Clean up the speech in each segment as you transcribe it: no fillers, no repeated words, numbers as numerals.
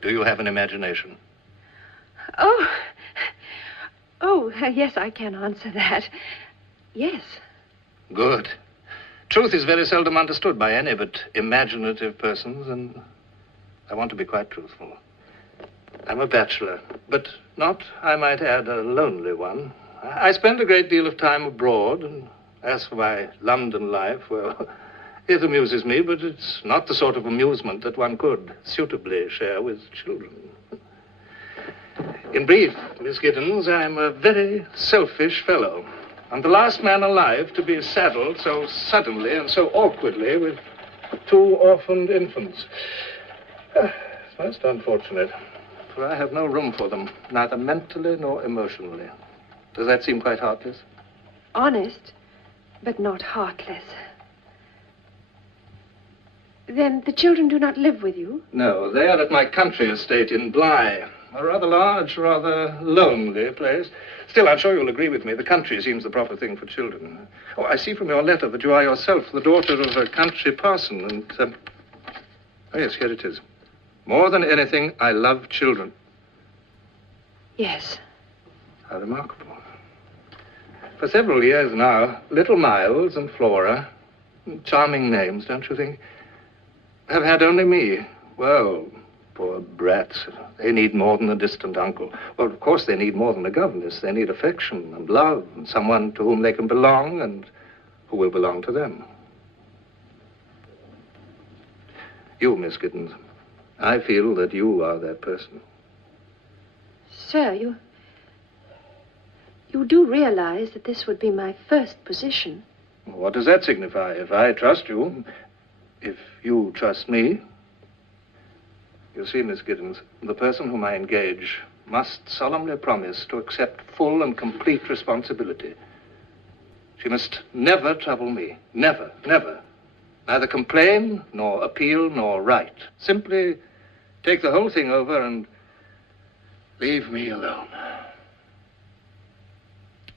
Do you have an imagination? Yes, I can answer that. Yes. Good. Truth is very seldom understood by any but imaginative persons, and I want to be quite truthful. I'm a bachelor, but not, I might add, a lonely one. I spend a great deal of time abroad, and as for my London life, well, it amuses me, but it's not the sort of amusement that one could suitably share with children. In brief, Miss Giddens, I'm a very selfish fellow. I'm the last man alive to be saddled so suddenly and so awkwardly with 2 orphaned infants. It's most unfortunate, for I have no room for them, neither mentally nor emotionally. Does that seem quite heartless? Honest, but not heartless. Then the children do not live with you? No, they are at my country estate in Bly. A rather large, rather lonely place. Still, I'm sure you'll agree with me. The country seems the proper thing for children. Oh, I see from your letter that you are yourself the daughter of a country parson. And, oh, yes, here it is. More than anything, I love children. Yes. How remarkable. For several years now, little Miles and Flora, charming names, don't you think, have had only me. Well, poor brats. They need more than a distant uncle. Well, of course, they need more than a governess. They need affection and love and someone to whom they can belong and who will belong to them. You, Miss Giddens, I feel that you are that person. Sir, you do realize that this would be my first position. What does that signify? If I trust you, if you trust me. You see, Miss Giddens, the person whom I engage must solemnly promise to accept full and complete responsibility. She must never trouble me. Never, never. Neither complain, nor appeal, nor write. Simply take the whole thing over and leave me alone.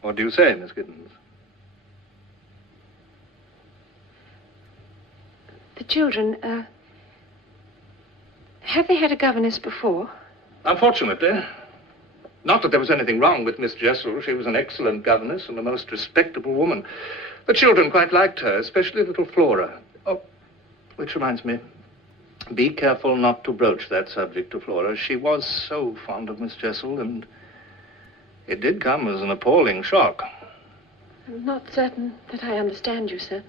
What do you say, Miss Giddens? The children, have they had a governess before? Unfortunately. Not that there was anything wrong with Miss Jessel. She was an excellent governess and a most respectable woman. The children quite liked her, especially little Flora. Oh, which reminds me, be careful not to broach that subject to Flora. She was so fond of Miss Jessel, and it did come as an appalling shock. I'm not certain that I understand you, sir.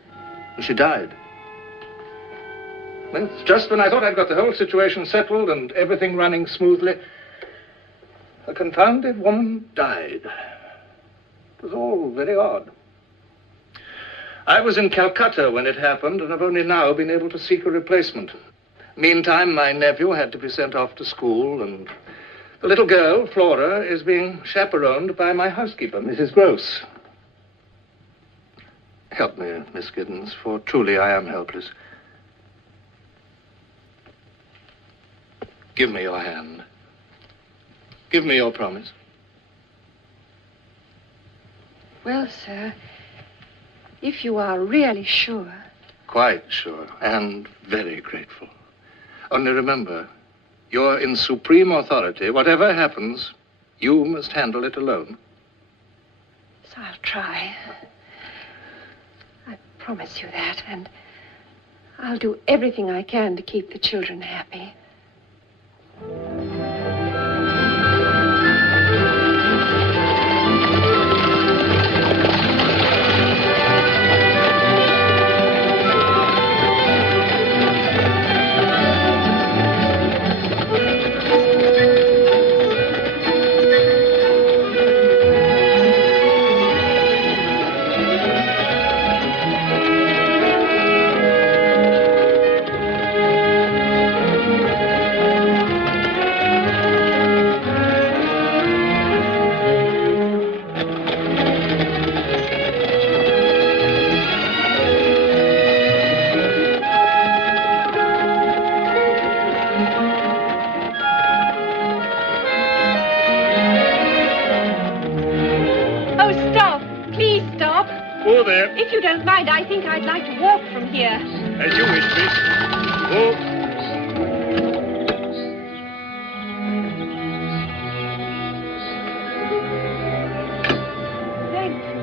She died. Well, just when I thought I'd got the whole situation settled and everything running smoothly, a confounded woman died. It was all very odd. I was in Calcutta when it happened, and I've only now been able to seek a replacement. Meantime, my nephew had to be sent off to school, and the little girl, Flora, is being chaperoned by my housekeeper, Mrs. Gross. Help me, Miss Giddens, for truly I am helpless. Give me your hand. Give me your promise. Well, sir, if you are really sure. Quite sure, and very grateful. Only remember, you're in supreme authority. Whatever happens, you must handle it alone. So I'll try. I promise you that, and I'll do everything I can to keep the children happy. If you don't mind, I think I'd like to walk from here. As you wish, miss. Walk. Thank you.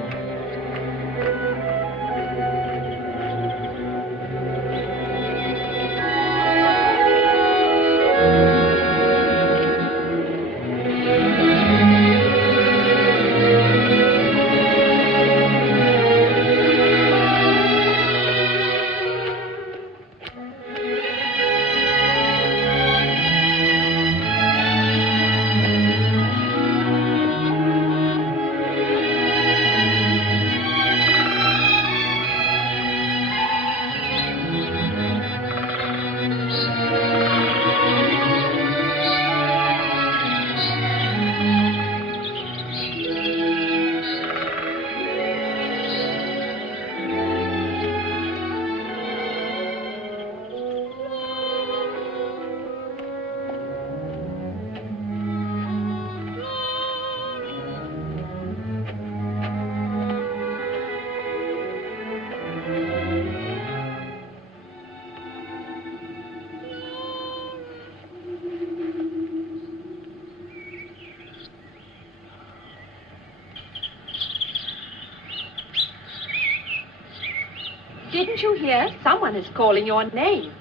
Didn't you hear? Someone is calling your name.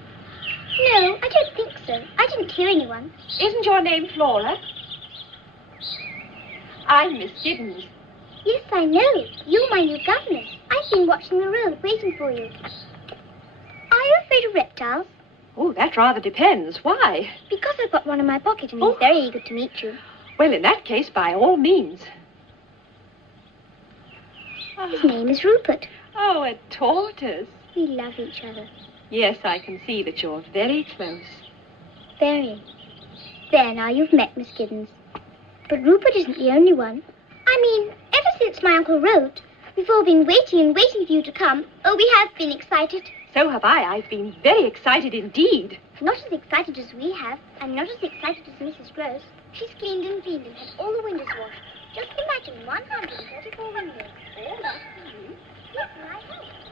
No, I don't think so. I didn't hear anyone. Isn't your name Flora? I'm Miss Giddens. Yes, I know. You're my new governess. I've been watching the road, waiting for you. Are you afraid of reptiles? Oh, that rather depends. Why? Because I've got one in my pocket and he's very eager to meet you. Well, in that case, by all means. His name is Rupert. Oh, a tortoise. We love each other. Yes, I can see that you're very close. Very. There, now you've met Miss Giddens. But Rupert isn't the only one. I mean, ever since my uncle wrote, we've all been waiting and waiting for you to come. Oh, we have been excited. So have I. I've been very excited indeed. Not as excited as we have, and not as excited as Mrs. Gross. She's cleaned and had all the windows washed. Just imagine 134 windows, all lost for you. Yes, and I helped.